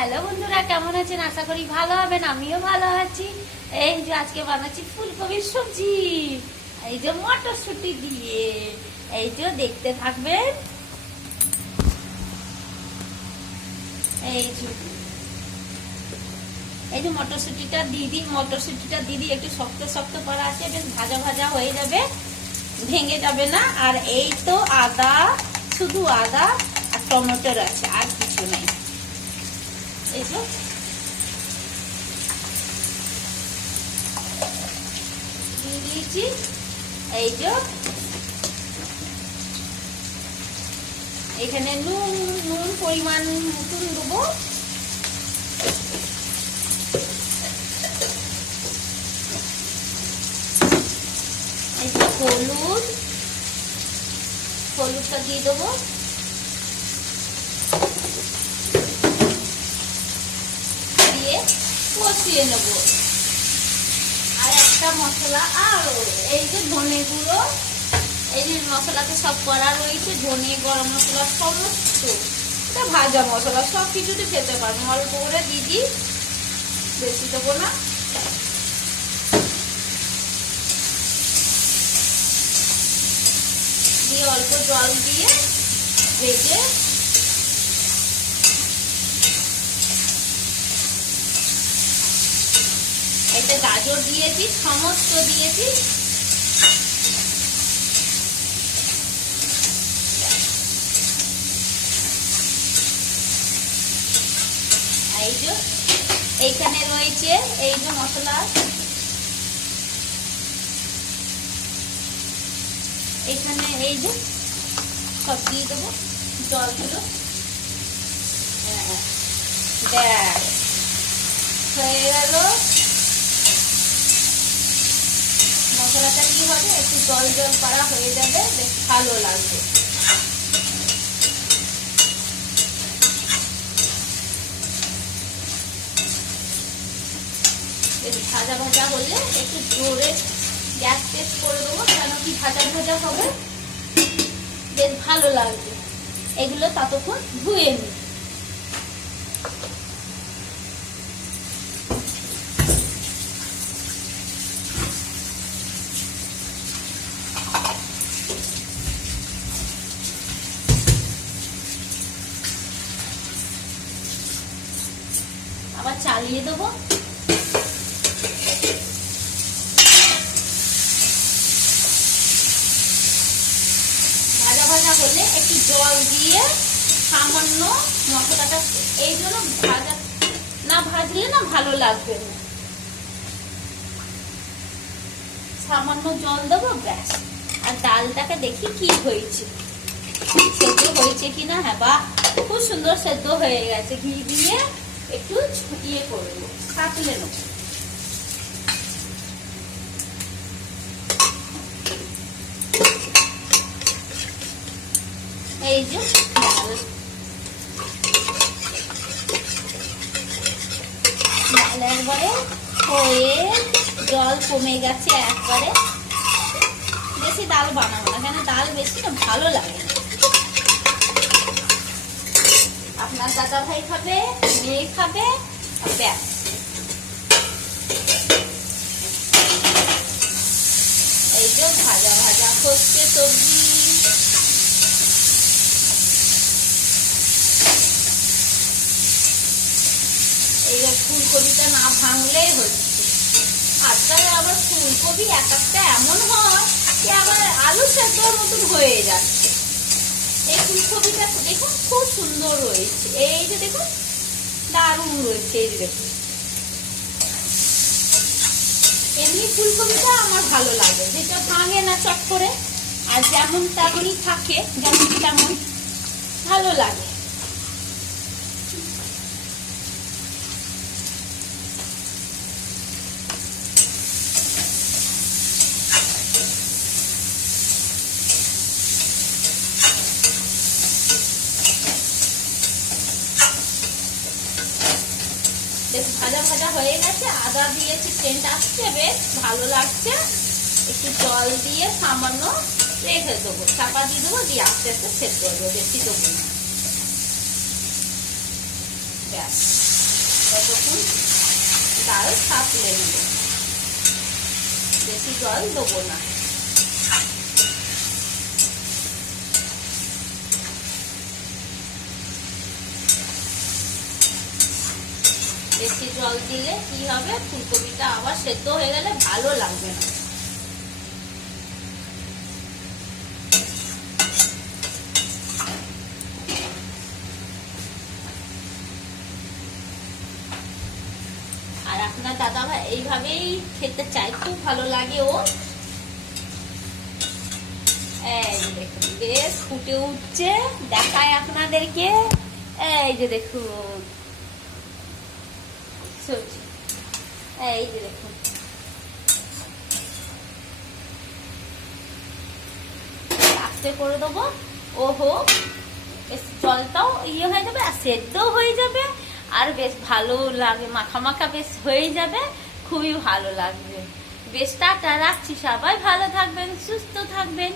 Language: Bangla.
হ্যালো বন্ধুরা, কেমন আছেন? আশা করি ভালো হবেন। আমিও ভালো আছি। এই যে আজকে বানাচ্ছি ফুলকপির সবজি, এই যে মটরশুঁটি দিয়ে। এই যে দেখতে থাকবেন। এই যে মটরশুঁটিটা দিদি একটু শক্ত শক্ত করা আছে, বেশ ভাজা ভাজা হয়ে যাবে, ভেঙে যাবে না। আর এই তো আদা, শুধু আদা আর টমেটোর আছে, আর কিছু নেই। এই যে দিয়ে দিয়েছি। এই যে এখানে নুন পরিমাণ মতন দেবো। এই যে হলুদটা দিয়ে দেবো। দিয়ে কষিয়ে নেবো। আর একটা মশলা, আর এই যে ধনে গুঁড়ো, এই যে মশলাতে সব করা রয়েছে, ধনে, গরম মশলা সমস্ত, এটা ভাজা মশলা, সব কিছুতে খেতে পারবেন। অল্প করে দিদি, বেশি দেবো না। দিয়ে অল্প জল দিয়ে ভেজে এতে গাজর দিয়েছি, সমস্ত দিয়েছি। এই যে এইখানে রয়েছে এই যে মশলা, এখানে এই যে সব দিয়ে দেবো জলগুলো। ব্যাস হয়ে গেল। মশলাটা কি হবে, একটু জল জল করা হয়ে যাবে, বেশ ভালো লাগবে। ভাজা ভাজা হলে একটু জোরে গ্যাস টেস্ট করে দেবো, কেন কি ভাজা ভাজা হবে, বেশ ভালো লাগবে। এগুলো ততক্ষণ ধুয়ে নিই। আবার চালিয়ে দেবো। ভাজা ভাজা হলে একটু জল দিয়ে সামান্য মশলাটা, এই জন্য ভাজা না ভাজলে না ভালো লাগবে না, সামান্য জল দেবো, ব্যাস। আর ডালটাকে দেখি কি হয়েছে, সেদ্ধ হয়েছে কিনা। হ্যাঁ, বাহ, খুব সুন্দর সেদ্ধ হয়ে গেছে। ঘি দিয়ে একটু ছুটিয়ে করবো, কাটলে নেব। এই যে ডাল একবারে হয়ে জল কমে গেছে একবারে। বেশি ডাল বানাবো না, কেন ডাল বেশি না ভালো লাগে না। আপনার দাদা ভাই খাবে, মেয়ে খাবে, ব্যাস। এই যে ভাজা ভাজা হচ্ছে সবজি। এই ফুলকপিটা না ভাঙলেই হচ্ছে। আজকাল আবার ফুলকপি এক একটা এমন হয় যে আবার আলু সেদ্ধর মতন হয়ে যাচ্ছে। এই ফুলকপিটা দেখুন খুব সুন্দর রয়েছে, এই যে দেখুন দারুণ রয়েছে। এই যে দেখুন, এমনি ফুলকপিটা আমার ভালো লাগে, যেটা ভাঙে না চট করে, আর যেমন তেমনই থাকে, যেমন তেমন ভালো লাগে। বেশ ভাজা ভাজা হয়ে গেছে, আদা দিয়েছি, সেন্ট আসছে, বেশ ভালো লাগছে। একটু জল দিয়ে সামান্য রেখে দেবো, চাপা দিয়ে দেবো, দিয়ে আস্তে আস্তে সেদ্ধ করবো, বেশি দেবো না। ব্যাস। ততক্ষণ ডাল সাঁতলে নেব, বেশি জল দেবো না। বেশি জল দিলে কি হবে, ফুলকপিটা আবার সেদ্ধ হয়ে গেলে ভালো লাগবে না। আর আপনার দাদা ভাই এইভাবেই খেতে চায়, খুব ভালো লাগে ও। এই যে দেখুন বেশ ফুটে উঠছে, দেখায় আপনাদেরকে। এই যে দেখুন সবজি, এই যে দেখুন আস্তে করে দেবো। ওহো, বেশ জলটাও হয়ে যাবে আর সেদ্ধ হয়ে যাবে, আর বেশ ভালো লাগে, মাখা মাখা বেশ হয়ে যাবে, খুবই ভালো লাগবে। বেশ টাটা, রাখছি। সবাই ভালো থাকবেন, সুস্থ থাকবেন।